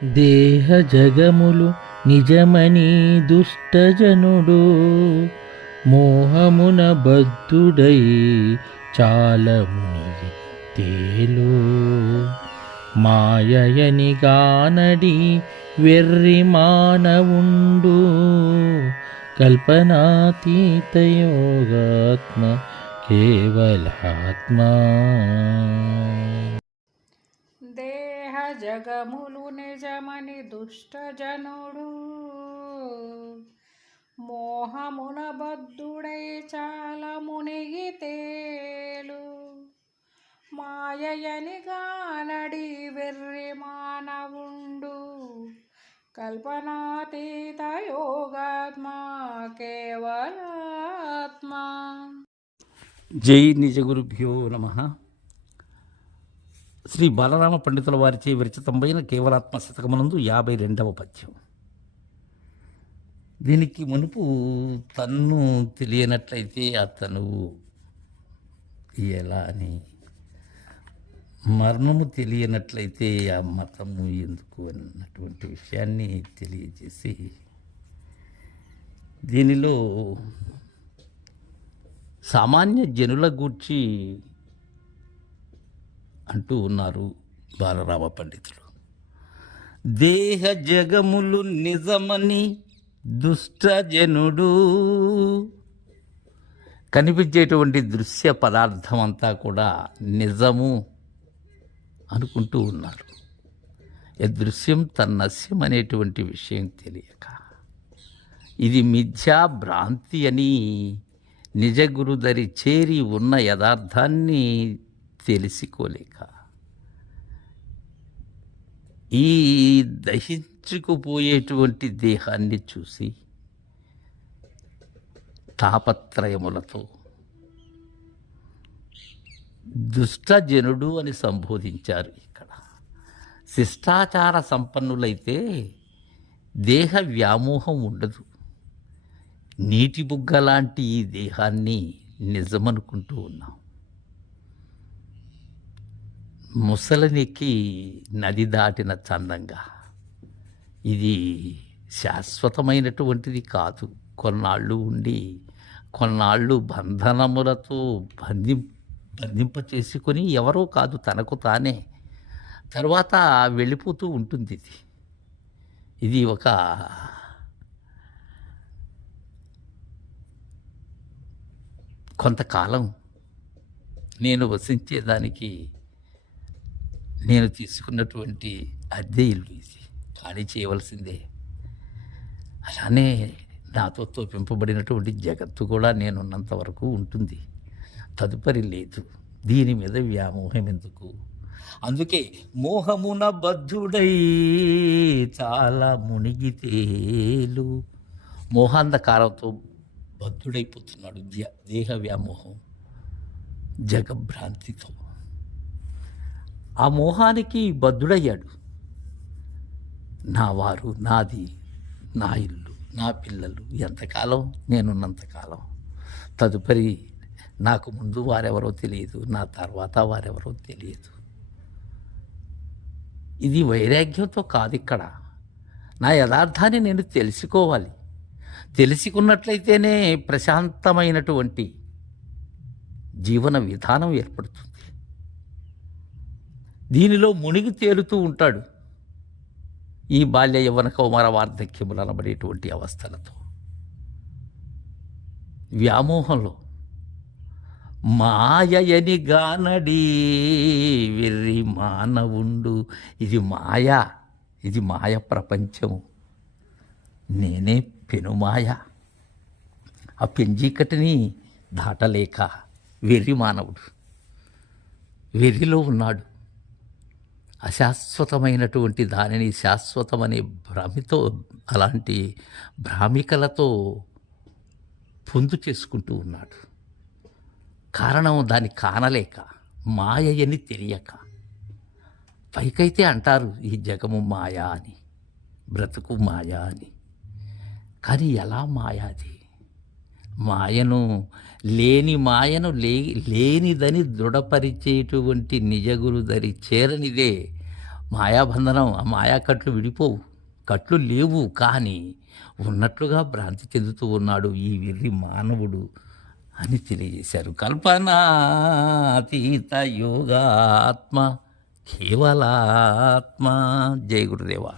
దేహ జగములు నిజమని దుష్టజనుడు మోహమున బద్ధుడై చాలముని తేలు మాయయని గానడి వెర్రి మానవుండు కల్పనాతీత యోగాత్మ కేవలాత్మా. దేహ జగములు నిజమని దుష్టజనుడు మోహమున బద్ధుడై చాలా మునిగి తేలు మాయయని గానడి వెర్రి మానవుండు కల్పనాతీత యోగాత్మ కేవలాత్మ. జై నిజ గురుభ్యో నమః. శ్రీ బాలరామ పండితుల వారిచే విరచితమైన కేవలాత్మ శతకమునందు 52వ పద్యం. దీనికి మునుపు తన్ను తెలియనట్లయితే అతను ఎలా అని, మర్మము తెలియనట్లయితే ఆ మతము ఎందుకు అన్నటువంటి విషయాన్ని తెలియజేసి, దీనిలో సామాన్య జనుల గూర్చి అంటూ ఉన్నారు బాలరామ పండితులు. దేహ జగములు నిజమని దుష్టజనుడు, కనిపించేటువంటి దృశ్య పదార్థం అంతా కూడా నిజము అనుకుంటూ ఉన్నారు. దృశ్యం తన్నస్యం అనేటువంటి విషయం తెలియక, ఇది మిథ్యా భ్రాంతి అని నిజ గురుదరి చేరి ఉన్న యథార్థాన్ని తెలుసుకోలేక, ఈ దహించుకుపోయేటువంటి దేహాన్ని చూసి తాపత్రయములతో దుష్టజనుడు అని సంబోధించారు. ఇక్కడ శిష్టాచార సంపన్నులైతే దేహ వ్యామోహం ఉండదు. నీటి బుగ్గ లాంటి ఈ దేహాన్ని నిజమనుకుంటూ ఉన్నాం. ముసలినికి నది దాటిన చందంగా ఇది శాశ్వతమైనటువంటిది కాదు. కొన్నాళ్ళు ఉండి కొన్నాళ్ళు బంధనములతో బంధింప చేసుకొని ఎవరో కాదు తనకు తానే తర్వాత వెళ్ళిపోతూ ఉంటుంది. ఇది ఒక కొంతకాలం నేను వసించేదానికి నేను తీసుకున్నటువంటి అద్దె ఇల్లు ఇది, ఖాళీ చేయవలసిందే. అలానే నాతో తోపింపబడినటువంటి జగత్తు కూడా నేనున్నంత వరకు ఉంటుంది, తదుపరి లేదు. దీని మీద వ్యామోహం ఎందుకు? అందుకే మోహమున బద్ధుడై చాలా మునిగితేలు, మోహాంధకారంతో బద్ధుడైపోతున్నాడు. దేహ వ్యామోహం, జగభ్రాంతితో ఆ మోహానికి బద్ధుడయ్యాడు. నా వారు, నాది, నా ఇల్లు, నా పిల్లలు, ఎంతకాలం నేనున్నంతకాలం, తదుపరి నాకు ముందు వారెవరో తెలియదు, నా తర్వాత వారెవరో తెలియదు. ఇది వైరాగ్యంతో కాదు. ఇక్కడ నా యథార్థాన్ని నేను తెలుసుకోవాలి. తెలుసుకున్నట్లయితేనే ప్రశాంతమైనటువంటి జీవన విధానం ఏర్పడుతుంది. దీనిలో మునిగి తేలుతూ ఉంటాడు ఈ బాల్య యవ్వన కౌమార వార్ధక్యములు అనబడేటువంటి అవస్థలతో, వ్యామోహంలో. మాయయని గానడి వెర్రి మానవుండు, ఇది మాయ, ఇది మాయ ప్రపంచము, నేనే పెనుమాయ. ఆ పెంజీకటిని దాటలేక వెర్రి మానవుడు వెర్రిలో ఉన్నాడు. అశాశ్వతమైనటువంటి దానిని శాశ్వతమనే భ్రమితో, అలాంటి భ్రామికలతో పొందు చేసుకుంటూ ఉన్నాడు. కారణం దాన్ని కానలేక, మాయని తెలియక. పైకైతే అంటారు ఈ జగము మాయా అని, బ్రతుకు మాయా అని. కానీ ఎలా మాయాది? మాయను లేనిదని దృఢపరిచేటువంటి నిజగురు దరి చేరనిదే మాయాబంధనం, ఆ మాయా కట్లు విడిపోవు, కట్లు లేవు, కానీ ఉన్నట్లుగా భ్రాంతి చెందుతూ ఉన్నాడు ఈ వెర్రి మానవుడు అని తెలియజేశారు. కల్పనాతీత యోగాత్మ కేవలాత్మ. జయ గురుదేవా.